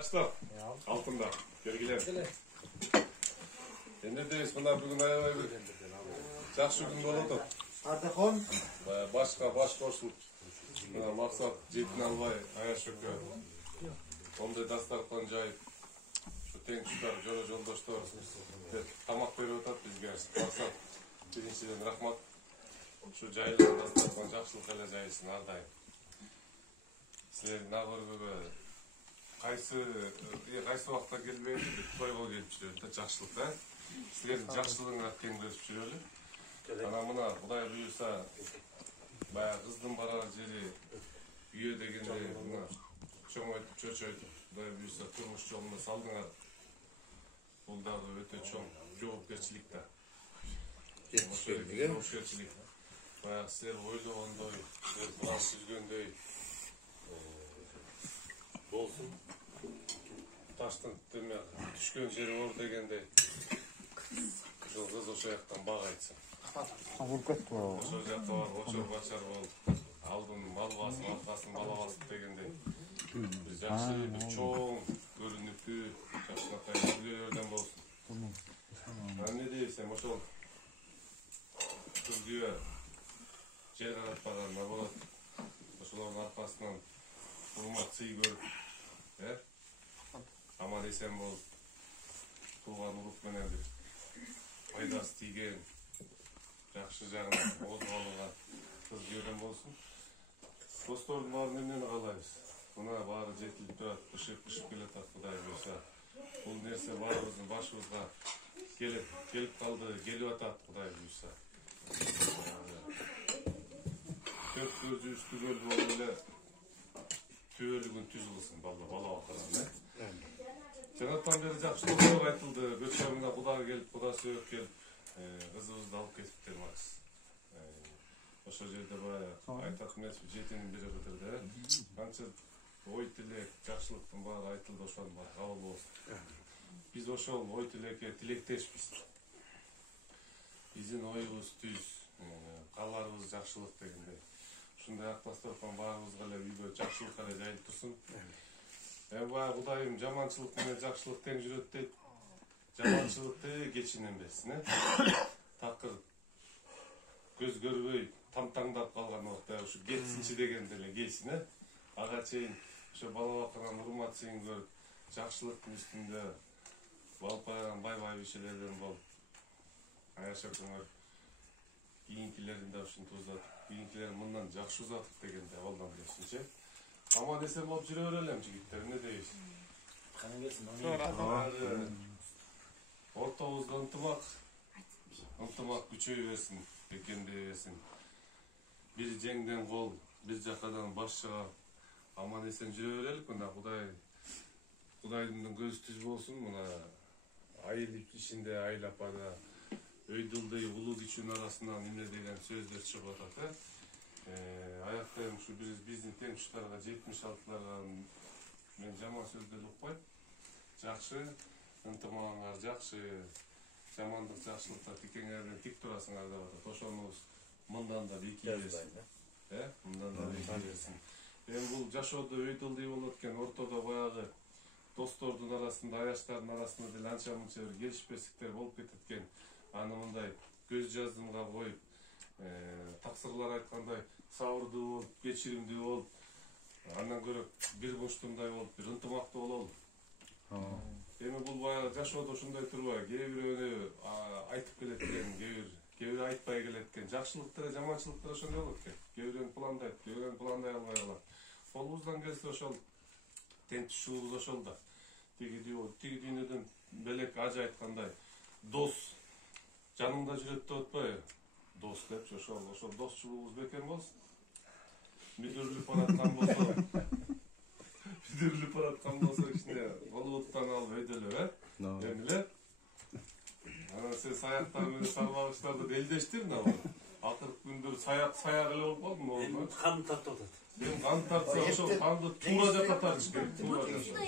Arkadaşlar, altında görgiler. Neredeyiz? Bunlar bugün ayağına bir жақсы gün болады. Ардакон. Başka olsun. Maksat жетini албай, аяқ шөкке. Ондай дастархан жайып, şu теңшілер, жолдоштор тамақ беріп отады бізге. Мақсат біріншіден рахмат. Şu жайылған дастархан жақсылық эле жайылсын ардайым. Сіздердің ағыргөге qaysi vaqtda kelmeydi, toyga gelip жүреді, жақсылық да. Сіздердің жақсылығыңа теңдесіп жүрелі. Ана мына Құдай бұйырса, баяғы қыздың барар жері үйе дегенде мына чоңайтып, чөчөйтіп, Құдай бұйырса тұрмыш жолына салдыңар. Бұл дағы өте чоң жауапкершілік та. Жауапкершілік. Баяғы сіздер ойлағандай, сіздер біраз сүзгендей болсын. Таштың түшкен жері ор дегенде жыл қыз ошо жақтан баг айтсын. Ошо жақта бар, очор бачар болып, алдын мал басып, арқасын бала басып дегенде бір жақсы, бір чоң, көрінікті, жақсынақтай үйлерден болсын. Не дейсем, ошол қыз күйе жер қаратпағанына болады. Ошолардың арқасынан урмат сый көріп, аман есен болып, туған ұлық менен пайдасы тиген, жақсы жағынан оз қалуға қыз көрген болсын. Достордың барын емнені қалаймыз. Бұна бары жетіліп тұрады, ұшып келеді Құдай бұйырса. Бұл нәрсе барымыздың башымызға келіп қалды, келіп атады Құдай бұйырса. Көп көзі үсті көл болып еле төбелігін түз қылсын бала бақырған. Жаңаттан бері жақсылық айтылды. Бөтшеміне Құда келіп, Құда сөйіп келіп, қызымызды алып кетіптер Макс. Ошо жерде айтатын нәрсе жетінің бірі бітірді. Қанша ой тілек, жақсылықтың бары айтылды, ошоның бары қабыл болсын. Біз ошол ой тілекке тілектешпіз. Біздің ойымыз түз, қаларымыз жақсылық дегенде. Шундай ақтастырған барымызға үйге жақсылық қана жайылып тұрсын. Құдайым жаманшылық менен жақсылық тең жүрөт дейт. Жаманшылыкты кечиненбесин, такыр көз көрбөй тамтаңдап калган убакта ушу кетсинчи дегенде эле келсин, ага чейин ошо бала бакырган урмат сыйын көрүп, жакшылыктын үстүндө балпайган бай бишелерден болуп, аяшап көңүл кийинкилерин да ушинтип узатып, кийинкилерин мындан жакшы узатып дегенде абалдан берсинчи. Аман эсен болуп жүрө берелем жигиттер, эмне дейсиз? Кана келсин, Ортобузда ынтымак күчөй берсин, бекемдей берсин. Бир жеңден кол, бир жакадан баш чыгап, аман эсен жүрө берелик. Мына Кудайдын көзү түз болсун. Мына айыл ишинде, айыл апада өйдүлдөй улуу кичүүнүн арасынан эмне деген сөздөр чыгып атат. Аяктайм ушу биздин тең тушкарга 76-ларга мен жаман сөздөрдү укпайм. Жакшы ынтымагыңар жакшы, жамандык жакшылыкта тикеңерден тик турасыңар деп атат. Ошонубуз мындан да бекий берсин. Мындан да бекий берсин. Бул жашоодо өйдүлдөй болот экен, ортодо баягы достордун арасында, аяштардын арасында деле анча-мынча бир келишпестиктер болуп кетет экен. Аны мындай көз жаздымга коюп, таксырлар айткандай сабырдуу болуп, кечиримдүү болуп, андан көрө бир буштундай болуп, бир ынтымактуу бололу. Эми бул баягы жашоодо ушундай турбайбы? Кээ бирөөнү айтып келет экен, кээ бирөө айтпай келет экен. Жакшылыктар, жаманчылыктар ошондой болот экен. Кээ бирөөнү пландайт, кээ бирөөнү пландай албай калат. Колубуздан келсе ошол тең тушуубуз ошол да. Тиги дүйнөдөн белек ажы айткандай, дос жаныңда жүрөт деп атпайбы? Дос депчи, ошол досчулугубуз бекем болсун. Мүдүрүлүп бараткан болсо кичине голубуттан алып өйдөлөп, эмиле? Анан сен саяктар менен сарбагычтарды делдештирин ал. Акыркы күндөр саяк эле болуп калдым. Канды тартып атат. Мен канды тартса ошол канды туура жакка тартыш керек. Туура жакка.